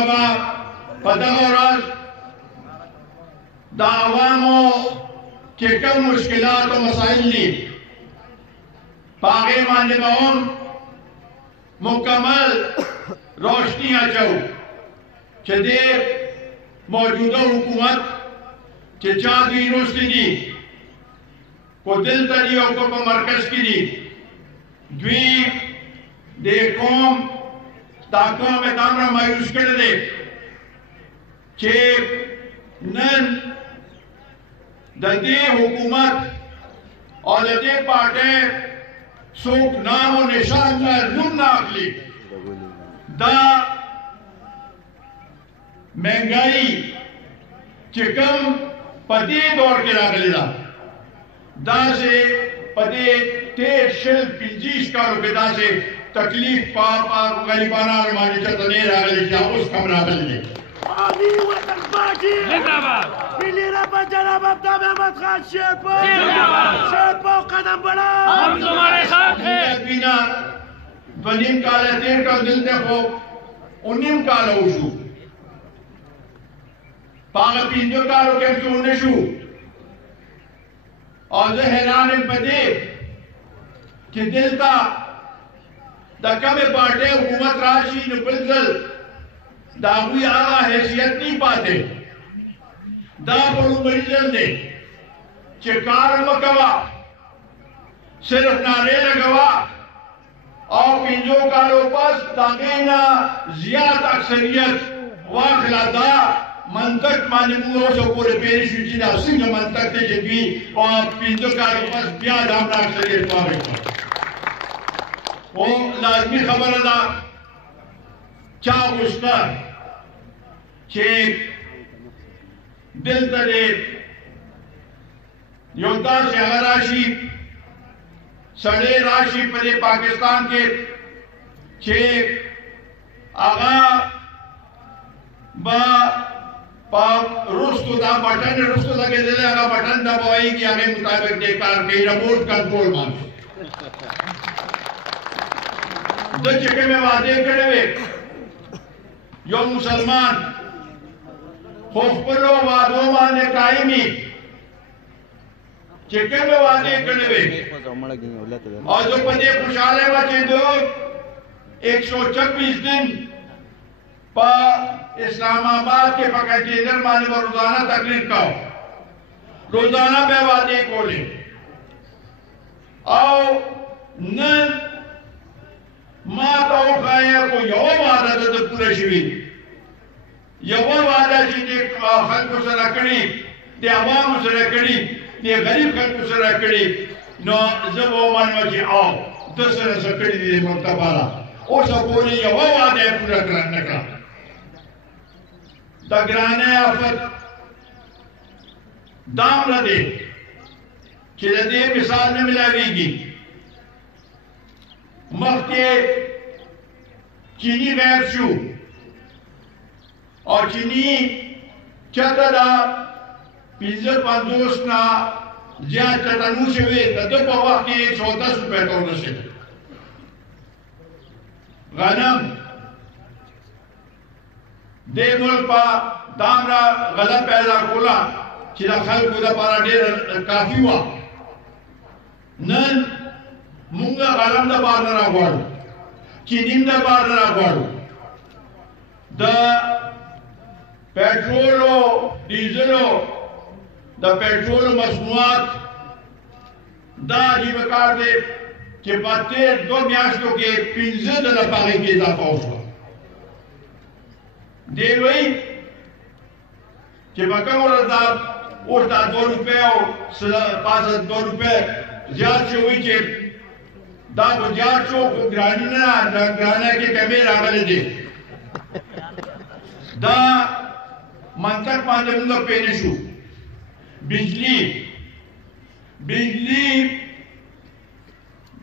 पदमराज दावामो के कम मुश्किलात और मसाइल ली पागे माने बाउम मुकम्मल रोशनी आचाओ चदे मौजूदा हुकूमत के चार यूनिवर्सिटी को दिल तरी और को मरकज की दी द्वी दे कौम ताको में तामरा मायूस कर दे के नन ददे हुकूमत और ददे पार्टे सोक नाम और निशान का नुम नाकली दा महंगाई चिकम पति दौड़ के लागलेला दा से पति ते शिल पिंजीश का रुपया से तकलीफ पापा गरीबाना माने चतने रागले क्या उस कमरा बल्ले आदि वतन पार्टी जिंदाबाद बिलीरा पंजाब अब्दा अहमद खान शेरपो कदम बढ़ा हम तुम्हारे साथ हैं बिना वनिम काले तेर का दिल देखो उन्नीम काले उशु पागल पिंजो कालो के सुनने शु और जो हैरान इन पदे कि दिल का दक्का में पार्टे हुकूमत राशि ने बिल्कुल दाबुई आला हैसियत नहीं पाते दा बड़ू मरीजन ने चिकार मकवा सिर्फ नारे लगवा और पिंजो का लोपस तागेना जियाद अक्सरियत वाखलादा मंतक माने मुओ से पूरे पेरिश जिला सिंह मंतक ते जबी और पिंजो का लोपस ब्याज हमरा अक्सरियत वावे वो लाजमी खबर अदा क्या उसका चेक दिल तले योद्धा से अगर राशि सड़े राशि पदे पाकिस्तान के चेक आगा रुस्तु दा बटन रुस्तु लगे दिले आगा बटन दबाई कि आगे मुताबिक देकार के रिमोट कंट्रोल मान दो चिके में वादे करे वे यो मुसलमान खोफलो वादो माने कायमी चिके में वादे करे वे और जो पदे खुशाले बचे दो 126 दिन पर इस्लामाबाद के फकत इधर माने वो रोजाना तकरीर का रोजाना पे वादे कोले और न माता खाया को यो वादा तो पूरा शिविर यो वादा जी खल को सरा कड़ी ते आवाम सरा कड़ी ते गरीब खल को सरा कड़ी नो जब वो मन में आओ दसरा सकड़ी दे मुर्तबाला ओ सपोरी यो वादा पूरा करने का तगराने आफत दाम न दे चिलदे मिसाल में मिलावेगी मक्के चीनी गैर शू और चीनी चतरा पिज्जा पंदोस ना ज्या चतनु से वे तद पवा के 110 रुपए तो से गनम दे मुल्क पा दामरा गलत पैदा कोला चिरा खल को दा पारा डेर काफी हुआ नन मुंगा गलम दा बार ना वाड़ो चीनिम दा बार ना वाड़ो द पेट्रोलो डीजलो द पेट्रोल मसनूआत दा जीवकार दे के बाते दो म्याशों के 15 डॉलर पागे के इजाफा हुआ दे वही के बकम और दा उस दा 2 रुपए और 5 रुपए ज्यादा से हुई के दा गुजारचो को ग्राना के कैमरा आगले दे दा मंतक पांडे मुंगा पेनिशु बिजली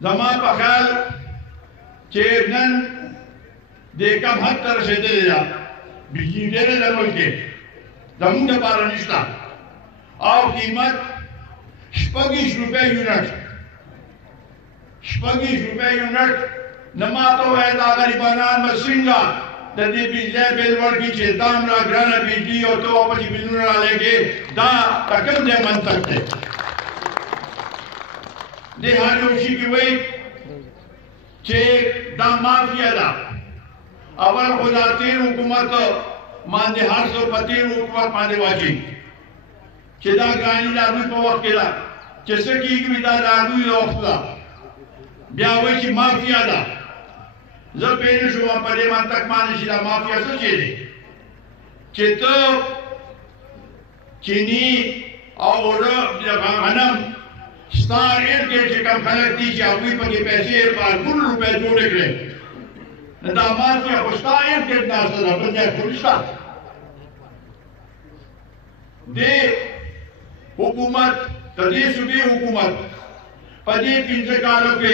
जमा पखाल चेरनन देखा हर तरह से दे जा बिजली दे रहे लोग के दमुंगा पारा निश्ता और कीमत 25 रुपए यूनिट 25 रुपए यूनिट नमातो है दागरी बनान में सिंगा तदी बिजली बिल वर्गी चेताम रा ग्राना बिजली और तो वापस बिजली रा लेके दा तकम दे मन सकते दे हानोशी की वही चे दा माफिया दा अवल खुदा तीन हुकूमत मांदे हर सौ पतीन हुकूमत मांदे वाची चेदा गानी लागू को वक्त केला जैसे कि एक विदा लागू लोखला ब्यावे की माफिया दा जब पेन शुवा पदे मान तक माने शिला माफिया से चेले चेतो चीनी और गनम स्टार एड के कम खलक दी जावी पर के पैसे पर कुल रुपए जोड़े गए नदा माफिया को स्टार एड के ना सदा बंदा खुलसा दे हुकूमत तदी सुबी हुकूमत पदे पिंजे कालों पे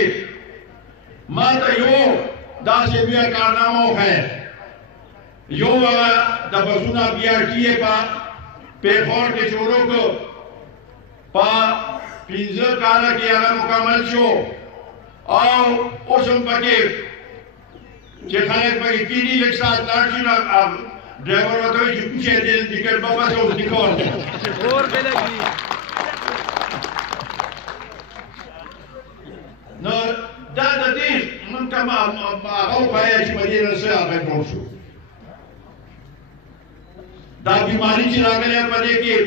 मत यो दासे बिया कारनामों है यो दबसुना बीआरटीए पा पेफोर के चोरों को पा पिंजे काला के अगर मुकम्मल शो और ओसम पके जेखाने पके कीनी लेक साथ लाठी ना ड्राइवर वाला तो कुछ है दिल टिकट बाबा से उस निकोल और बेलगी no da dis mun kama au paia ci madina se ave bonsu da बीमारी चला गया पदे के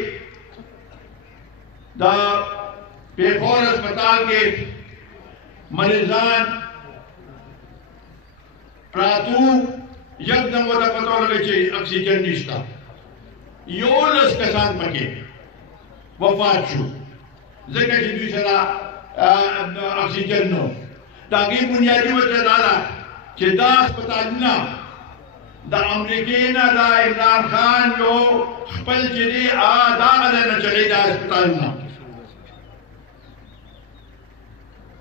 दा पेखोर अस्पताल के मरीजान प्रातु एकदम वदा पतो लगे छे ऑक्सीजन निष्ठा योलस कसान पके वफात छु जके जी दूसरा ऑक्सीजन नो ताकि बुनियादी वजह दाला कि दा अस्पताल ना दा अमेरिकी ना दा इमरान खान जो खपल चली दा अदा न चले दा अस्पताल ना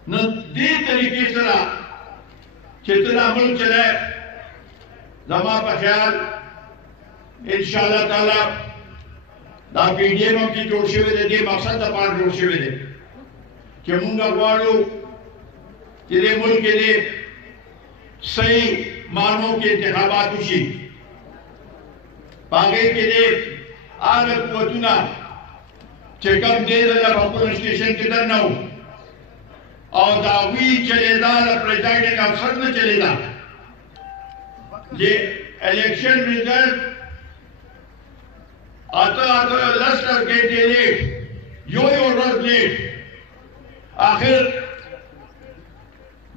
न दी तरीके से चितना मुल्क चले जमा पर ख्याल इंशाअल्लाह ताला दा पीडीएम की जोड़े हुए दे मकसद दा पार जोड़े हुए दे कि मुंगा वालों तेरे मुल्क के लिए सही मानों के इंतखाबात उसी पागे के लिए आगे पहुंचना चेकअप दे दला पॉपुलर स्टेशन के दर ना हो और दावी चलेगा प्रेसिडेंट अफसर में चलेगा ये इलेक्शन रिजल्ट आता आता लस्ट घंटे लेट यो रोज लेट आखिर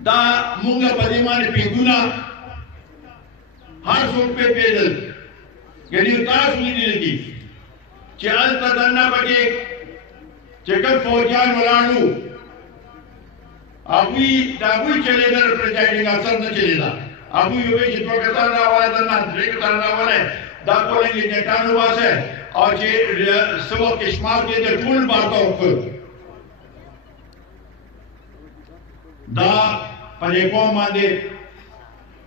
दा मुंगा पदिमाने पिंगुना हर सूट पे पैदल यानी उतार सुनी लगी चाल तदन्ना बगे चेकअप फौजान मलाडू अभी दाबुई चलेगा प्रेसिडेंट अफसर न चलेगा अभी ये जितना कतारना वाला दन्ना ब्रेक करना वाला है दा कोलेंगे नेटानु वासे और ये सब किस्मात के जो फुल बातों को दा पलेको मांदे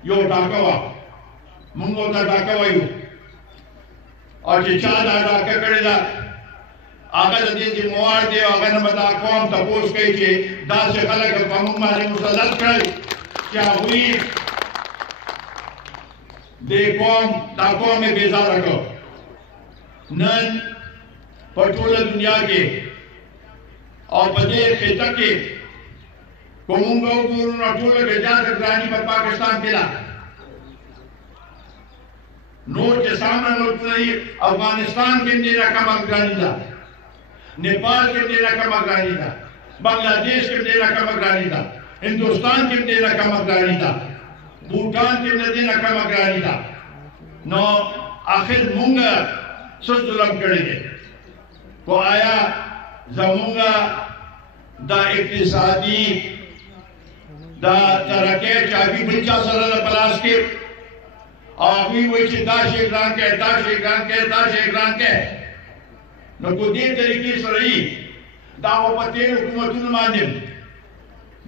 यो डाकवा मुंगो दा डाकवा यू और जे चादा डाका करेला आगा दे जे मोवार दे आगा न बता कौम तपोस कई के दा से खलक कम मारे मुसल्लत कर क्या हुई दे कौम दा कौम में बेजार रखो नन पटोला दुनिया के और बदे खेता के कोमुंगा उपुर नटोले बेजार ग्रानी पर पाकिस्तान केला नोट के सामने नोट नहीं अफगानिस्तान के नेरा कम अग्रानी था नेपाल के नेरा कम अग्रानी था बांग्लादेश के नेरा कम अग्रानी था हिंदुस्तान के नेरा कम अग्रानी था भूटान के नेरा कम अग्रानी था नो आखिर मुंगा सुजुलम करेंगे को आया जमुंगा दा इक्तिसादी दा तरके चाबी बच्चा सरल पलास के अभी वही दाश एकरान के न को दे तरीके से रही दाव पते हुकूमत न माने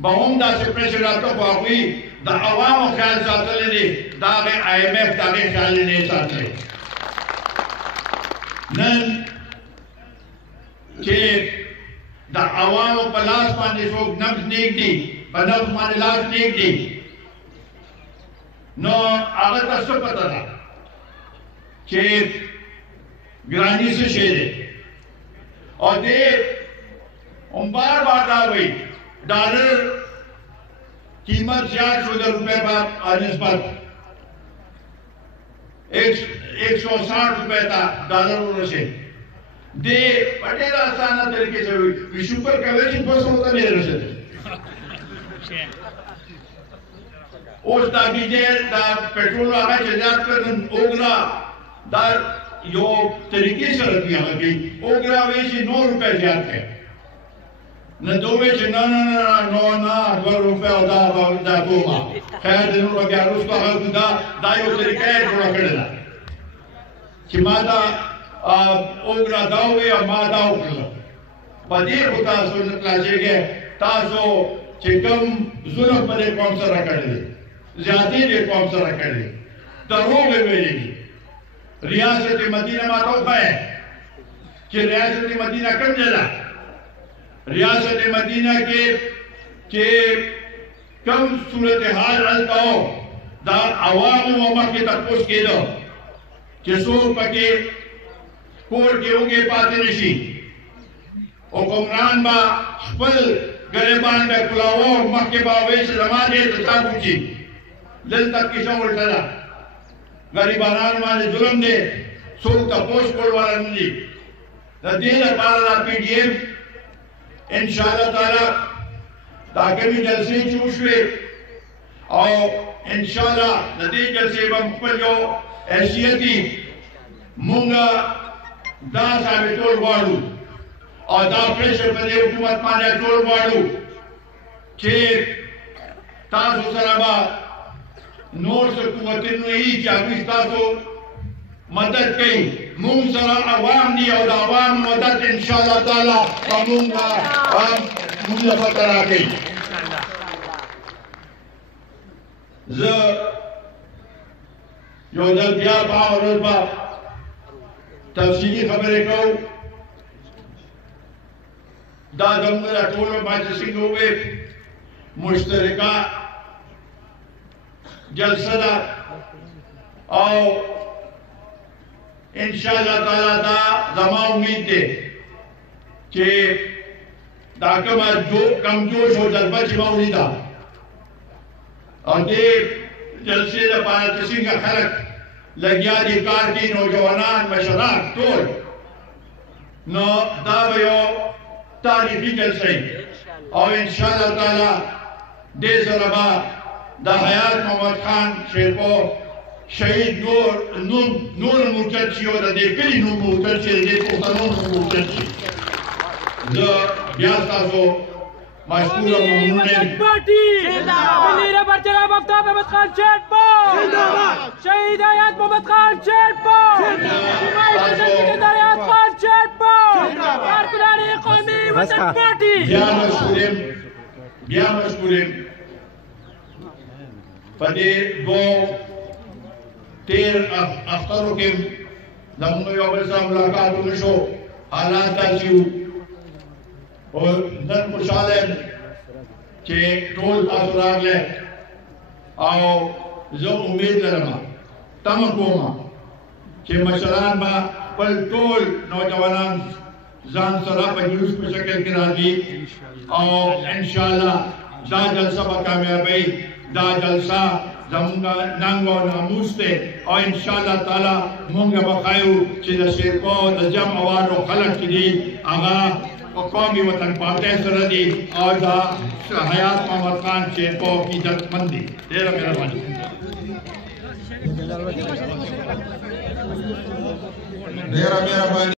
बहुम दा से प्रेशर आता को अभी दा आवाम ख्याल साथ ले दा आईएमएफ दा ख्याल नहीं साथ ले नन के दा आवाम पलास पाने सो नब्ज नेक दी बनब माने लाज नेक दी नो आगे तक सब पता था कि ग्रानी से शेर है और दे बार बार आ गई डॉलर कीमत 400 रुपए पर निस्बत 160 रुपए था डॉलर से दे पटेल आसाना तरीके से विश्व पर कवरेज बस होता नहीं रह सकते उस दाबीजे दा पेट्रोल आगे चलात कर ओगरा दार यो तरीके से रखी है कि ओगरा वेची 9 रुपए ज्यादा है न दो वेच ना ना ना नो ना 2 रुपए दा गोमा खैर दिन को क्या उसको हक दा यो तरीका है थोड़ा करेला कि माता ओगरा दावे या माता ओगरा बदे होता सुन क्लासे के तासो चिकम जुल्म पर कौन सा रखा है ज्यादा दे कौन सा रखा है दरोगे वेलेगी रियासत मदीना मातोफा है कि रियासत मदीना कब जला रियासत मदीना के कम सूरत हाल अलकाओ दा आवाम मोहम्मद के तपोस के दो कि सो पके कोर के होंगे पाते नशी और कुमरान बा खपल गरीबान का कुलाओ मक्के बावेश रमाने तथा पूछी दिल तक किशों उल्टा गरीबान माने जुल्म दे सोल का पोष कोड वाला नहीं नतीज पाला पीडीएम इंशाअल्लाह ताला ताकि भी जलसे चूशवे और इंशाअल्लाह नतीज जलसे बम पर जो हैसियती मुंगा दा साबित तोल वालू और दा प्रेशर पर हुकूमत माने तोल वालू के तासु सराबा नोर से कुवतिन नहीं चाबी तासु मदद कई मुंग सरा अवाम दी और अवाम मदद इंशाअल्लाह ताला करूंगा मुझे पता आ गई ज यो जल बिया बा और बा तफसीली खबरें को दादम मेरा टोलो माजसिंग हुए मुश्तरका जलसा और इंशाअल्लाह ताला दा जमा उम्मीद है कि दाकमा जो कमजोर हो जज्बा छिपा हुई था और ये जलसे दा पाना तसिंग का खलक लगिया अधिकार की नौजवान मशराक तोड़ नो दावयो तारीखी जलसे और इंशाअल्लाह ताला दे सरबा दा हयात मोहम्मद खान शेरको शहीद नूर मुर्तजी और दे कली नूर मुर्तजी दे को कानून मुर्तजी ज ब्यासा सो मशकूर ममनून पार्टी जिंदाबाद मीरा बरजरा बख्ता मोहम्मद खान शेरपो जिंदाबाद शहीद हयात मोहम्मद खान शेरपो जिंदाबाद शहीद हयात खान शेरपो जिंदाबाद कारकुनानी कौमी वतन पार्टी बिया मशकूरें पदे दो तेर अफ्तारों के जमुनो योबल सा मुलाकात उनशो हालात दासियो और नन खुशालन के टोल आसुराग ले आओ जो उम्मीद लरमा तम कोमा के मशरान बा पल टोल नौजवान जान सरा बजूस पे शक्ल की राजी और इंशाअल्लाह दा जलसा बा कामयाबी दा जलसा जमुंगा नंगो नामुस्ते और इंशाअल्लाह ताला मुंगा बखायु चिदा शेरको नजम अवारो खलक की दी आगा और कौमी वतन पाते सरदी और दा हयात मोहम्मद खान शेरको की इज्जतमंदी तेरा मेहरबानी मेरा मेहरबानी।